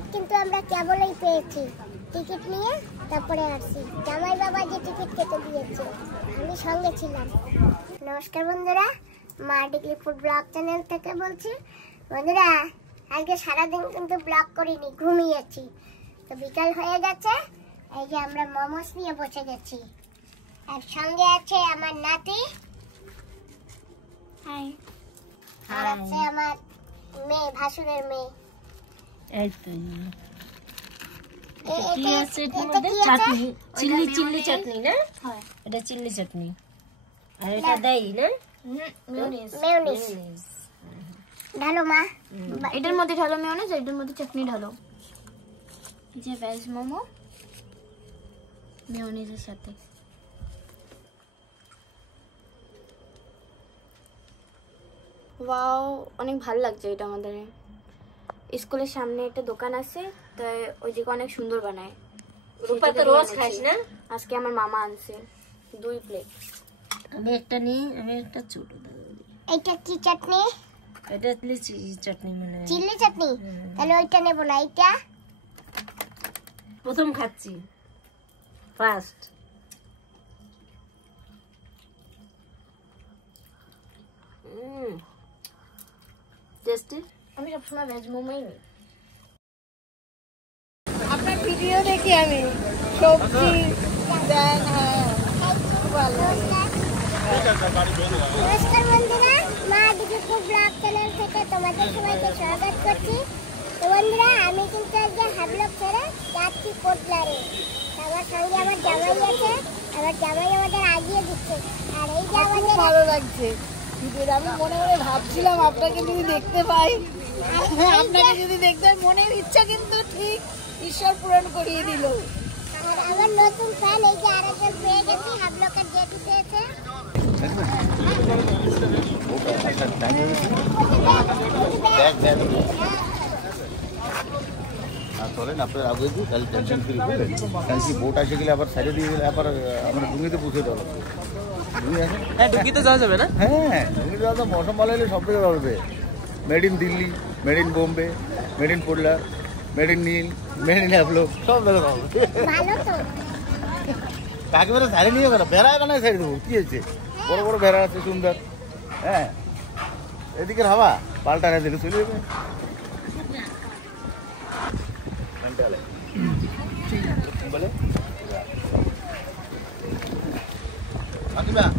Ticket কিন্তু আমরা কেবলই পেয়েছি। টিকিট নিয়ে তারপরে আসছি। জামাই বাবা যে টিকিট কেটে দিয়েছে, আমি সঙ্গে ছিলাম। নমস্কার বন্ধুরা, মা ডিগ্রি ফুড ব্লগ চ্যানেল থেকে বলছি। বন্ধুরা, আজকে সারাদিন কিন্তু ব্লগ করিনি, ঘুমিয়েছি। তো বিকাল হয়ে গেছে, এই যে আমরা মোমোস নিয়ে বসে গেছি। আর সঙ্গে আছে আমার নাতি, আর আছে আমার মেয়ে, ভাসুরের মেয়ে। এই তো কি আছে এর মধ্যে? চাটনি, চিল্লি চাটনি না? হ্যাঁ, এটা চিল্লি চাটনি। আর এটা দই না? মেয়োনিজ ঢালো মা, এটার মধ্যে ঢালো মেয়োনিজ, এটার মধ্যে চাটনি ঢালো। এই যে ভেজ মোমো মেয়োনিজের সাথে। ওয়াও, অনেক ভালো লাগছে এটা। আমাদের স্কুলের সামনে একটা দোকান আছে, তাই ওই দিকে অনেক সুন্দর বানায়। রূপা তো রোজ খাস না? আজকে আমার মামা আনছে 2 প্লেট। আমি একটা নিই, আমি একটা ছোট দাও। এইটা কি চাটনি? এটা চিলি চাটনি মানে চিলি চাটনি। তাহলে ওইটা নেব না, এইটা প্রথম খাচ্ছি, ফার্স্ট। টেস্টি। আমি সবসময় ভেজ মোমোই নিই। আপনার ভিডিও দেখি আমি সবজি দেন। নমস্কার বন্ধুরা, মা ডিগ্রি ফুড ব্লগ চ্যানেল থেকে তোমাদের সবাইকে স্বাগত করছি। তো বন্ধুরা, আমি কিন্তু আজকে হাবলক ছেড়ে যাচ্ছি কোটলারে। আমার সঙ্গে আমার জামাই আছে, আমার জামাই আমাদের আগিয়ে দিচ্ছে। আর এই যে আমাদের ভালো লাগছে ভিডিওটা। আমি মনে মনে ভাবছিলাম আপনাকে যদি দেখতে পাই, আপনাকে যদি দেখতে পাই, মনের ইচ্ছা কিন্তু ঠিক ঈশ্বর পূরণ করিয়ে দিল। আমার নতুন ফ্যান এই যে আরেকজন পেয়ে গেছি, হাবলকের জেঠু পেয়েছে। চলেন আপনার আগে দিই, তাহলে টেনশন ফ্রি করবেন। কারণ কি বোট আসে গেলে আবার সাইডে দিয়ে গেলে আবার আমরা ডুঙ্গিতে পৌঁছে দেওয়া লাগবে। ডুঙ্গি আছে? হ্যাঁ, ডুঙ্গিতে যাওয়া যাবে না? হ্যাঁ, ডুঙ্গিতে যাওয়া তো মৌসুম ভালো হলে সব থেকে পারবে। Made in Delhi, made in Bombay, made in Kotla, made in Neil, made in Havelock, সব জায়গায় পাবো। ভালো তো, একেবারে সাইডে নিয়ে গেল, বেড়ায় বানায় সাইডে দেবো। কি হয়েছে? বড় বড় বেড়া আছে সুন্দর। হ্যাঁ, এদিকের হাওয়া পাল্টা না দিলে চলে যাবে। বলে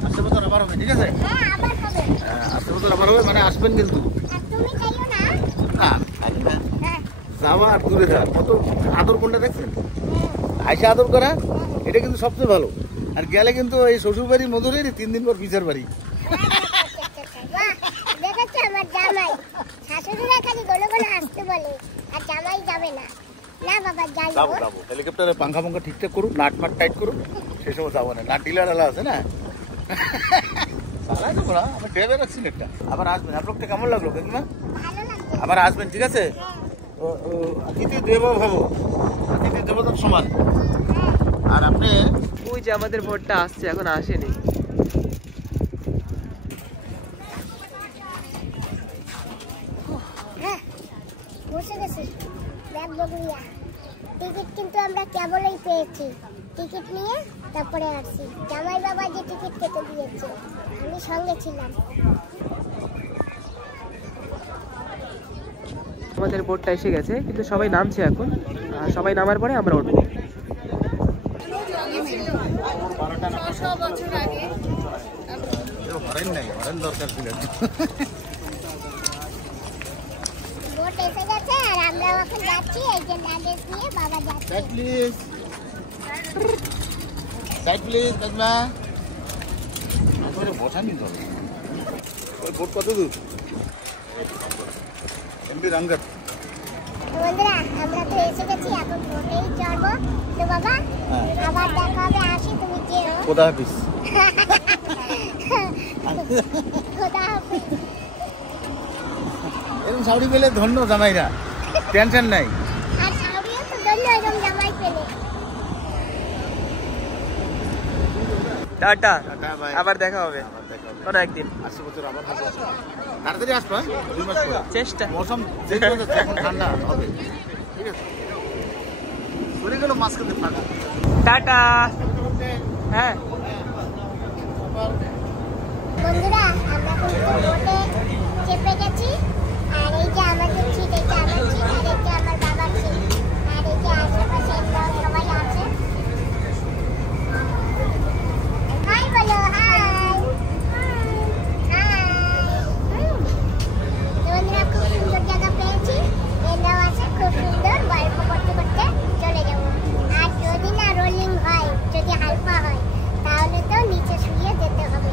আসতে বছর আবার হবে, ঠিক আছে? হ্যাঁ আবার হবে। হ্যাঁ, আসতে বছর আবার হবে, মানে আসবেন কিন্তু। আর তুমি যাইও না। না, হ্যাঁ যাওয়া আর দূরে যাওয়া, কত আদর কোনটা দেখছেন? আইসা আদর করা, এটা কিন্তু সবচেয়ে ভালো। আর গেলে কিন্তু এই শ্বশুর বাড়ি মধুরেরই 3 দিন পর বিচার বাড়ি। বাহ, দেখেছো আমার জামাই, শাশুড়িরা খালি গলো গলো আসতে বলে, আর জামাই যাবে না। না বাবা যাই। যাবো যাবো, হেলিকপ্টারে পাঙ্খা পাঙ্খা ঠিকঠাক করুন, নাট মাট টাইট করুন, সেই সময় যাবো না। নাট ডিলার আলা আছে না, চালাই দেবো না, আমি ড্রাইভার রাখছি একটা। আবার আসবেন, আপনাকে কেমন লাগলো কাকিমা? ভালো লাগছে। আবার আসবেন, ঠিক আছে? অতিথি দেব ভাবো, অতিথি দেবতার সমান। আর আপনি ওই যে আমাদের ভোটটা আসছে, এখন আসেনি। হ্যাঁ বসে গেছি, ব্যাগ বগুড়িয়া। টিকিট কিন্তু আমরা কেবলই পেয়েছি। টিকিট নিয়ে তারপরে আসছি। জামাই বাবা যে টিকিট কেটে দিয়েছে, আমি সঙ্গে ছিলাম। আমাদের বোটটা এসে গেছে, কিন্তু সবাই নামছে এখন। আর সবাই নামার পরে আমরা উঠবো। 600 বছর আগে হরেন নাই, হরেন দরকার ছিল। বোট এসে গেছে আর আমরা এখন যাচ্ছি। এই যে লাগেজ নিয়ে বাবা যাচ্ছে। সাইড প্লিজ, সাইড প্লিজ কাকিমা। বসানি তো ওই বোট কত দূর? এমনি রাঙ্গাত। বন্ধুরা, আমরা তো এসে গেছি, এখন বোটেই চড়বো। তো বাবা আবার দেখা হবে, আসি, তুমি যেও। খোদা হাফিজ। খোদা হাফেজ। এরকম সাউরি পেলে ধন্য জামাইরা, টেনশন নাই। আর সাউরিও তো ধন্য এরকম জামাই পেলে। Tata, tata, bye. আবার দেখা হবে আবার দেখা হবে। কোনো একদিন। আসছে বছর আবার দেখা হবে। তাড়াতাড়ি আসবো, 2 মাস পরে। চেষ্টা। মৌসুম চেঞ্জ হচ্ছে, এখন ঠান্ডা হবে, ঠিক আছে? মাঝখানে থাকো। টাটা। হ্যাঁ বন্ধুরা আমরা কিন্তু বোটে চেপে গেছি আর এই যে আমাদের সিট এটা আমার সিট আর এই যে আমার বাবার সিট আর এই যে আশেপাশে সবাই আছে হাই বলো হাই বন্ধুরা খুব সুন্দর জায়গা পেয়েছি এটাও আছে খুব সুন্দর গল্প করতে করতে চলে যাবো আর যদি না রোলিং হয় যদি হালকা হয় তাহলে তো নিচে শুয়ে যেতে হবে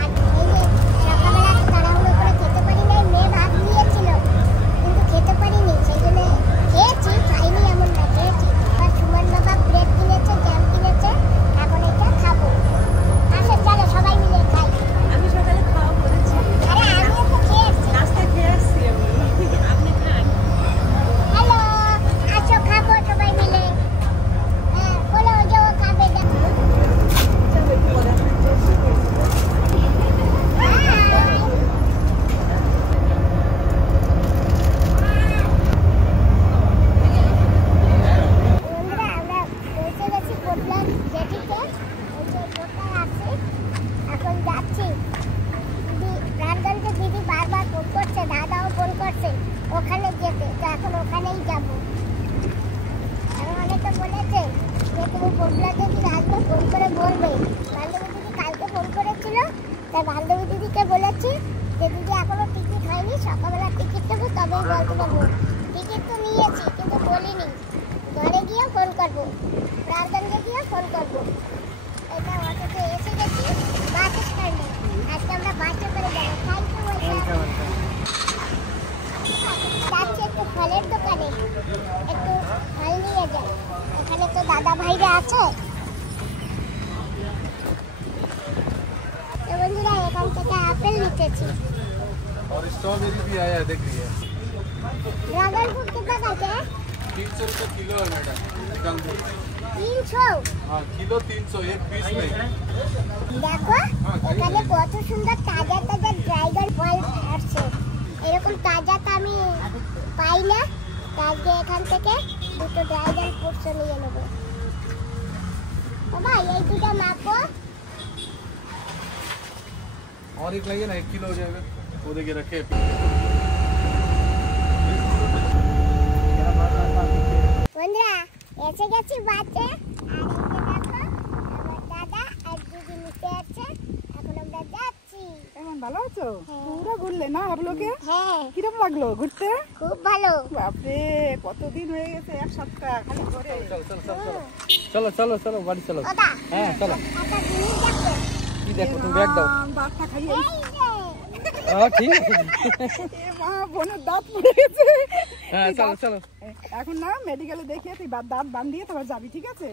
আর এই যে সকালবেলা তাড়াহুড়ো করে খেতে পারি নাই মেয়ে ভাত নিয়েছিল কিন্তু খেতে পারিনি সেই জন্য খেয়েছি খাইনি এমন না খেয়েছি আর সুমন বাবা ব্রেড কিনেছে জ্যাম কিনেছে এখন এটা খাবো আসো চলো সবাই মিলে খাই আমি সকালে খাওয়া করেছি, আরে আমিও তো খেয়ে এসছি নাস্তা খেয়ে আসছি আমি। আপনি খান। হ্যালো আসো খাবো সবাই মিলে হ্যাঁ বলো ওই যে ও খাবে দেখো বন্ধুরা আমরা পৌঁছে গেছি কোটলার জেটিতে ওই যে কোটলায় আছি এখন যাচ্ছি প্রাণগঞ্জে দিদি বারবার ফোন করছে দাদাও ফোন করছে ওখানে যেতে তো এখন ওখানেই যাবো আর অনেকে বলেছে যে তুমি কোটলা যদি আসবে ফোন করে বলবে বান্ধবী দিদি কালকে ফোন করেছিল তাই বান্ধবী দিদিকে বলেছি যে দিদি এখনো টিকিট হয়নি সকালবেলা টিকিট দেবো তবেই বলতে পারবো টিকিট তো নিয়েছি কিন্তু বলিনি ঘরে গিয়ে ফোন করবো প্রাণগঞ্জে গিয়ে ফোন করবো এটা অটোতে এসে গেছি বাস স্ট্যান্ডে আজকে আমরা বাসে করে যাবো থ্যাংক ইউ যাচ্ছি একটু ফলের দোকানে একটু ফল নিয়ে যাই ওখানে তো দাদা ভাইরা আছে তো বন্ধুরা এখান থেকে আপেল নিতেছি और स्ट्रॉबेरी भी आया है, देख लीजिए। ड्रैगन फ्रूट कितना का है 300 रुपये किलो है मैडम, अंगूर। 300 हाँ किलो 300, एक पीस नहीं। দেখো এখানে কত সুন্দর তাজা তাজা ড্রাগন ফল আসছে এরকম তাজা তো আমি পাই না আজকে এখান থেকে দুটো ড্রাগন ফ্রুটস নিয়ে নেব বাবা এই দুটো মাপো और एक लाइए ना, 1 किलो हो जाएगा। वो देखिए रखे। বন্ধুরা এসে গেছি বাসে আর এই যে দেখো আমার দাদা আর দিদি নিচে আছে এখন আমরা যাচ্ছি কেমন ভালো আছো? পুরো ঘুরলে না আর লোকে? হ্যাঁ কিরম লাগলো ঘুরতে? খুব ভালো বাপরে কতদিন হয়ে গেছে এক সপ্তাহ খালি ঘরে। চলো চলো চলো বাড়ি চলো। দাদা হ্যাঁ চলো। একটা জিনিস দেখো কি দেখো তুমি ব্যাগ দাও। বাপটা খাইয়ে এই যে ঠিক আছে। এ মা বোনের দাঁত পড়ে গেছে। হ্যাঁ চলো চলো। এখন না মেডিকেলে দেখিয়ে তুই দাঁত বান্ধিয়ে তারপর যাবি ঠিক আছে?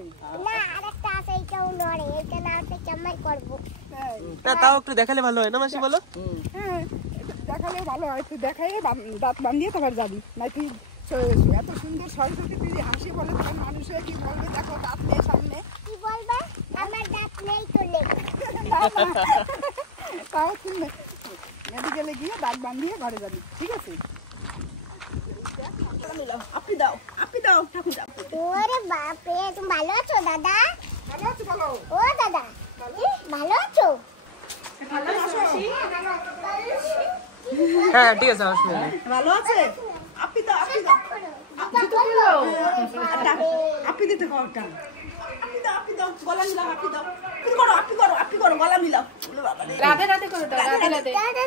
না আরেকটা আছে এইটাও নড়ে এইটা না হচ্ছে চামাই করবো তাই? তাও একটু দেখালে ভালো হয় না মাসি বলো? হ্যাঁ এটা দেখালে ভালো হয় তুই দেখাই দাঁত বান্ধিয়ে তারপর যাবি না তুই এত সুন্দর সরস্বতী তুই হাসি বলে তখন মানুষে কি বলবে দেখো দাঁত নেই সামনে কি বলবে আমার দাঁত নেই তো নেই তাও তুই মেডিকেলে গিয়ে দাঁত বান্ধিয়ে ঘরে যাবি ঠিক আছে? আপনি দাও ঠাকুর দাও। ওরে বাপরে তুমি ভালো আছো দাদা ভালো আছো ভালো? ও দাদা ভালো আছো হ্যাঁ ঠিক আছে অসুবিধা নেই। ভালো আছে? আপনি দাও আপনি দিতে কটা আপনি দাও গলা মিলাও আপনি করো গলা মিলাও। রাধে রাধে করো দাও, রাধে রাধে। দাদা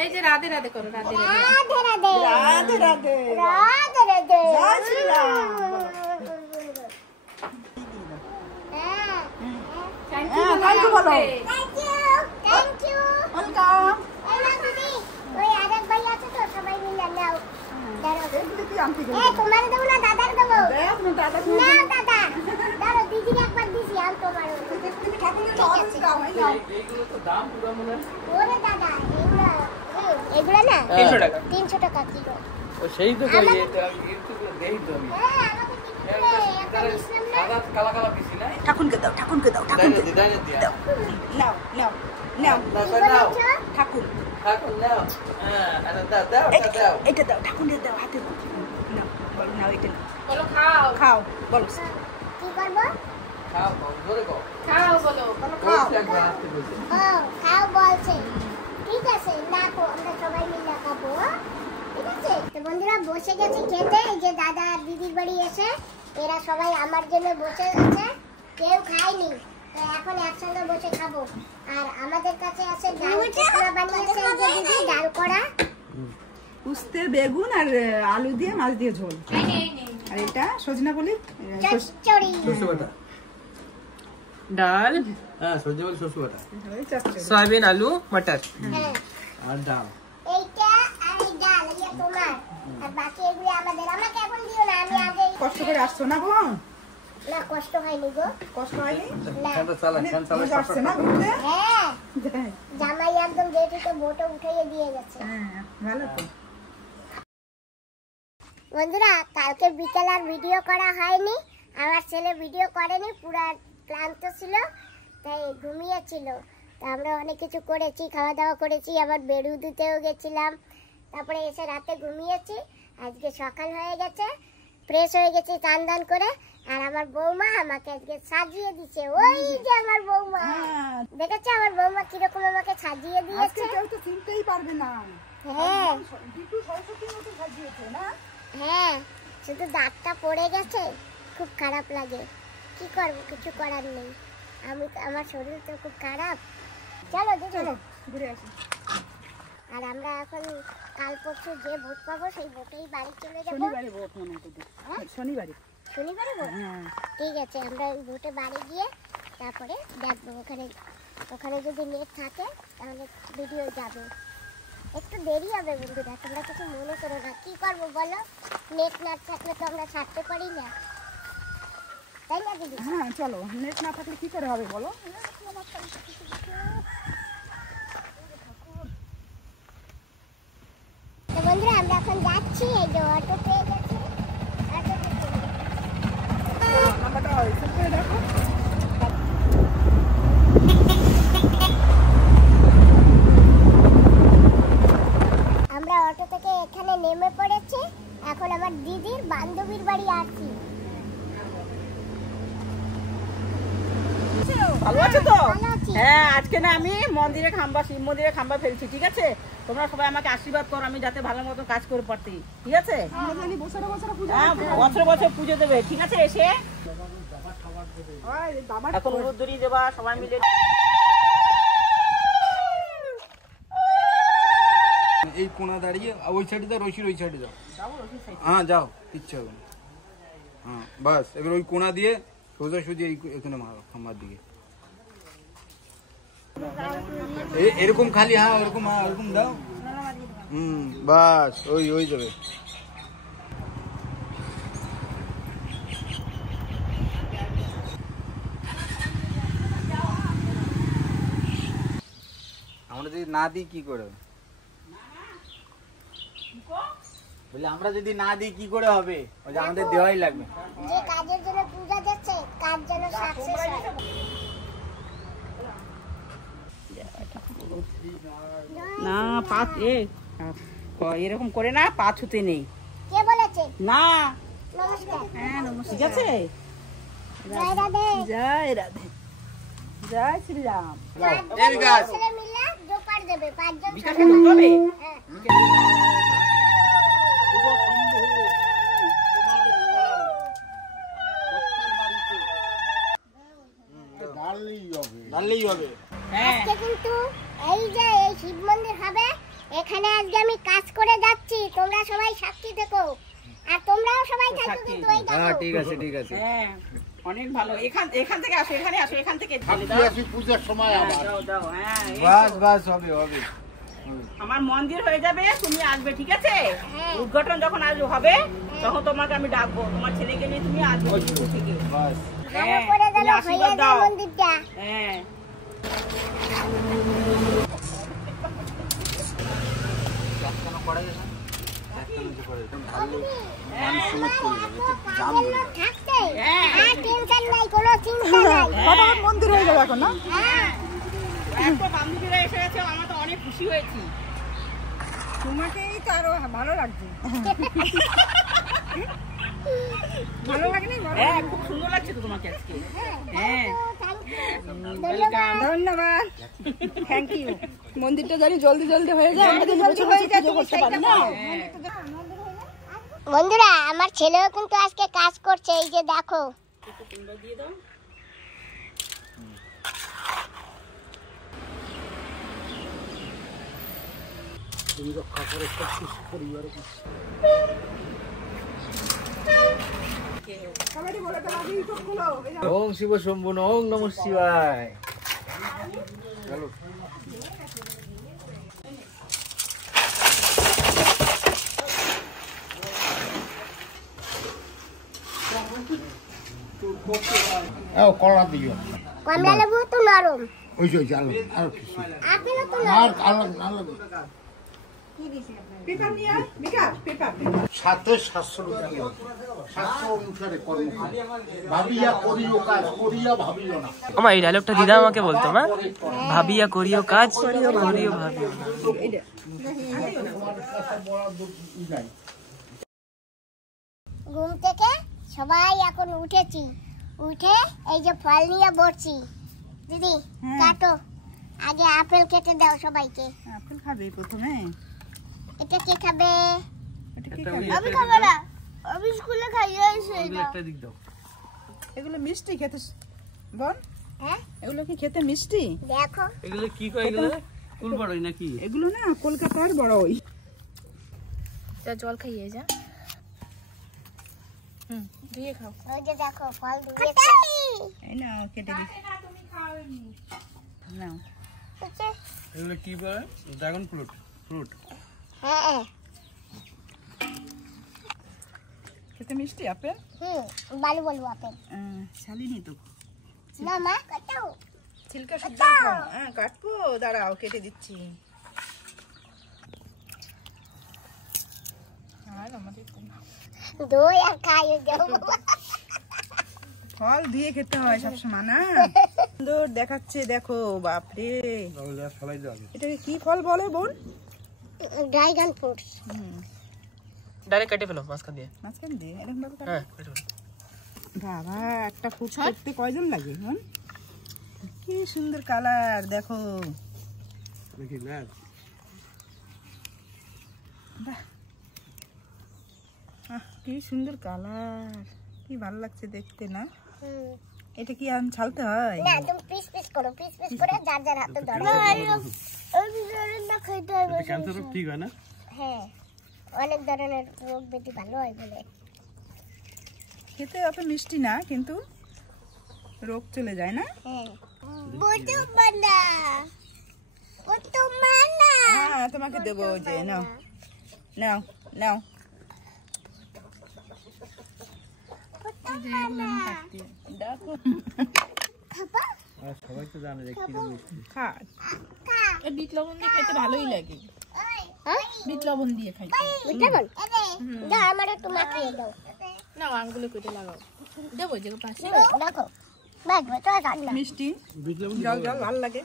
এই যে রাধে রাধে করো, রাধে রাধে। রাধে রাধে রাধে রাধে রাধে রাধে জয় শ্রীরাম। হ্যাঁ থ্যাংক থ্যাংক ইউ বলো। Thank you welcome. এই নাও দিদি ওই আরেক ভাই আছে তো সবাই মিলে নাও দাঁড়াও এগুলো কি আনতে গেলে? এই তোমার দেবো না দাদার দেবো দেখ না দাদা না দাদা দাঁড়াও দিদির একবার দিছি আর তোমার তুমি ঠাকুরের অরেঞ্জ দাও এই নাও। ওরে দাদা এগুলো না 300 টাকা। 300 টাকা কিলো ও সেই তো কই এটা দেই তো আমি। হ্যাঁ আমাকে দিতে একটা দিছিলাম না সাদা কালা কালা পিসি না? ঠাকুরকে দাও দাও। নাও নাও নাও কি বলেছো ঠাকুর ঠাকুর নাও। হ্যাঁ এটা দাও দাও। এটা দাও ঠাকুরের দাও হাতে দাও নাও বলো নাও এটা নাও বলো খাও। খাও বলো করবো? খাও বলো খাও বলছে। ঠিক আছে, না আমরা সবাই মিলে খাবো। ঠিক আছে, তো বন্ধুরা বসে গেছি খেতে। এই যে দাদা আর দিদির বাড়ি এসে এরা সবাই আমার জন্য বসে গেছে, কেউ খায়নি, তো এখন একসঙ্গে বসে খাবো। আর আমাদের কাছে আছে ডাল কড়া বানিয়েছে, এই যে দিদি ডাল কড়া, উস্তে বেগুন আর আলু দিয়ে মাছ দিয়ে ঝোল। আর এটা সজনা বলি চচ্চড়ি, ডাল, সয়াবিন, আলু, মটর হ্যাঁ আর ডাল। এইটা আর এই ডাল, এই তোমার, আর বাকি এগুলো আমাদের। আমাকে এখন দিও না, আমি আগে। কষ্ট করে আসছো না গো? না কষ্ট হয়নি গো, কষ্ট হয়নি? না আসছে না ঘুরতে? হ্যাঁ জামাই একদম যেটুকু বোটো উঠিয়ে দিয়ে গেছে। হ্যাঁ ভালো তো। বন্ধুরা কালকে বিকেল আর ভিডিও করা হয়নি, আমার ছেলে ভিডিও করেনি, পুরো ক্লান্ত ছিল তাই ঘুমিয়েছিল। তা আমরা অনেক কিছু করেছি, খাওয়া দাওয়া করেছি, আবার বেড়ু দিতেও গেছিলাম, তারপরে এসে রাতে ঘুমিয়েছি। আজকে সকাল হয়ে গেছে, ফ্রেশ হয়ে গেছি চান দান করে। আর আমার বৌমা আমাকে আজকে সাজিয়ে দিচ্ছে, ওই যে আমার বৌমা, দেখেছো আমার বৌমা কিরকম আমাকে সাজিয়ে দিয়েছে। কেউ তো চিনতেই পারবে না। হ্যাঁ বিটু সরস্বতীর মতো সাজিয়েছে না? হ্যাঁ, শুধু দাঁতটা পড়ে গেছে, খুব খারাপ লাগে, কি করব, কিছু করার নেই। আমার শরীর তো খুব খারাপ। চলো চলো ঘুরে আসি। আর আমরা এখন কাল পরশু যে ভোট পাবো সেই ভোটেই বাড়ি চলে যাবো। শনিবারে ভোট মনে হতো। শনিবারে শনিবারে ভোট? হ্যাঁ ঠিক আছে, আমরা ওই ভোটে বাড়ি গিয়ে তারপরে দেখবো, ওখানে যদি নেট থাকে তাহলে ভিডিও যাবে। একটু দেরি হবে বন্ধুরা, তোমরা কিছু মনে করো না। কি করবো বলো, নেট না থাকলে তো আমরা ছাড়তে পারি না, তাই না দিদি? হ্যাঁ চলো, নেট না থাকলে কি করে হবে বলো? তো বন্ধুরা আমরা এখন যাচ্ছি, এই যে অটো পেয়ে গেছি, অটোতে চলে। নাম্বারটা সেভ করে রাখো। আমরা অটো থেকে এখানে নেমে পড়েছি, এখন আমার দিদির বান্ধবীর বাড়ি আসছি। ভালো আছো তো? ভালো আছি। হ্যাঁ আজকে না আমি মন্দিরে খাম্বা, শিব মন্দিরে খাম্বা ফেলছি। ঠিক আছে, তোমরা সবাই আমাকে আশীর্বাদ করো, আমি যাতে ভালো মতো কাজ করে পারতি। ঠিক আছে, বছর বছর পুজো দেবে। ঠিক আছে, এসে এখন উদ্দুরি দেবা সবাই মিলে। এই কোনা দাঁড়িয়ে ওই সাইডে যাও, রশির ওই সাইডে যাও। হ্যাঁ যাও, ইচ্ছা হবে না। হ্যাঁ বাস, এবার ওই কোনা দিয়ে সোজাসুজি এখানে মারো খাম্বার দিকে। এরকম খালি, হ্যাঁ ওরকম, হ্যাঁ ওরকম দাও। বাস ওই যাবে। আমরা যদি না দিই কি করে? বলে আমরা যদি না দিই কি করে হবে? ওই যে আমাদের দেওয়াই লাগবে। যে কাজের জন্য পূজা যাচ্ছে, কাজ যেন সাকসেস হয়। না পা এরকম করে না, পা ছুতে নেই। কে বলেছে? না নমস্কার। হ্যাঁ নমস্কার। ঠিক আছে, জয় রাধে। জয় রাধে, জয় শ্রীরাম। পাঁচজন ছেলে মিলে জোপার দেবে, পাঁচজন বিকাশ ছেলে। করতে হবে। হ্যাঁ। ডাললেই হবে। হ্যাঁ আজকে কিন্তু এই যে এই শিব মন্দির হবে, এখানে আজকে আমি কাজ করে যাচ্ছি, তোমরা সবাই সাক্ষী থেকো, আর তোমরাও সবাই থাকো কিন্তু এই দেখো। হ্যাঁ ঠিক আছে ঠিক আছে। হ্যাঁ অনেক ভালো। এখান থেকে আসো, এখানে আসো, এখান থেকে পূজার সময় দাও দাও। হ্যাঁ এই বাস তো। বাস হবে হবে। আমার মন্দির হয়ে যাবে, তুমি আসবে। ঠিক আছে, উদ্ঘাটন যখন আসবে হবে তখন তোমাকে আমি ডাকবো, তোমার ছেলেকে নিয়ে তুমি আসবে স্কুল থেকে। বাস ভালো করে যেন তুমি আশীর্বাদ হয়ে যায় দাও। মন্দিরটা। হ্যাঁ থাকতে আর টেনশন নাই, কোনো চিন্তা নাই। মন্দির হয়ে যাবে এখন না? হ্যাঁ এত বান্ধবীরা এসে গেছে, আমার তো অনেক খুশি হয়েছি। তোমাকেই তো আরো ভালো লাগছে। ভালো লাগে না? হ্যাঁ, খুব সুন্দর লাগছে তো তোমাকে আজকে। হ্যাঁ, ধন্যবাদ, থ্যাংক ইউ। মন্দিরটা জানি জলদি জলদি হয়ে যায়, আমাদের জলদি হয়ে যায়, তুমি করতে না। বন্ধুরা আমার ছেলেও কিন্তু আজকে কাজ করছে, এই যে দেখো। ওং শিব শম্ভু ওং নমঃ শিবায়। কলা দিও, কমলা লেবু তো নরম, ওই যে আলো আর কিছু আপেলও তো নরম। আলো সাথে 700 রুপিয়া 700 অনুসারে কর্ম ভাবিয়া করিও কাজ করিয়া ভাবিও না। আমার এই ডায়লগটা দিদা আমাকে বলতো, মা ভাবিয়া করিও কাজ করিও ভাবিও। ঘুম থেকে সবাই এখন উঠেছি, উঠে এই যে ফল নিয়ে বসছি। দিদি কাটো, আগে আপেল কেটে দাও সবাইকে। আপেল খাবে প্রথমে? এটা কে খাবে? আমি খাবো না, আমি স্কুলে খাইয়ে আসি। এগুলো মিষ্টি খেতে বল। হ্যাঁ এগুলো কি খেতে মিষ্টি? দেখো এগুলো কি কয়, এগুলো কুল বড়ই নাকি? এগুলো না কলকাতার বড়ই। জল খাইয়ে যা, দিয়ে খাও। ওই যে দেখো ফল দিয়েছে। এই না কেটে দিই, নাও। এগুলো কি বলে? Dragon fruit. হ্যাঁ খেতে মিষ্টি আপেল? বালু বালু আপেল। শালিনি তো না মা কাটাও, ছিলকা শুদ্ধ। হ্যাঁ কাটবো, দাঁড়াও কেটে দিচ্ছি। দই আর খাইয়ে দাও। ফল দিয়ে খেতে হয় সবসময় না? সুন্দর দেখাচ্ছে দেখো, বাপরে। এটাকে কি ফল বলে বোন? Dragon fruit. ডাইরেক্ট কেটে ফেলো মাঝখান দিয়ে। মাঝখান দিয়ে এরকম ভাবে কাটো। হ্যাঁ কেটে ফেলো। বাবা, একটা ফ্রুট করতে কয়জন লাগে? কি সুন্দর কালার দেখো। কি সুন্দর কালার, কি ভালো লাগছে দেখতে না? এটা কি আম ছালতে হয়? না তুমি পিস পিস করো, পিস পিস করে যার যার হাতে ধরো। না খাইতে হবে, ক্যান্সার রোগ ঠিক হয় না? হ্যাঁ অনেক ধরনের রোগ ব্যাধি ভালো হয় বলে। খেতে অত মিষ্টি না, কিন্তু রোগ চলে যায় না? হ্যাঁ বড় বানা, কত মানা। হ্যাঁ তোমাকে দেবো, যে নাও নাও নাও। দেখো সবাই তো জানে যে কি মিষ্টি। খা, বিট লবণ দিয়ে খেতে ভালোই লাগে। বিট লবণ দিয়ে খাই। এটা বল দাও, আমার একটু মাখিয়ে দাও। না আঙ্গুলে কেটে লাগাও, দেবো যে পাশে। দেখো বাস তো রান্না মিষ্টি জল জল ভালো লাগে।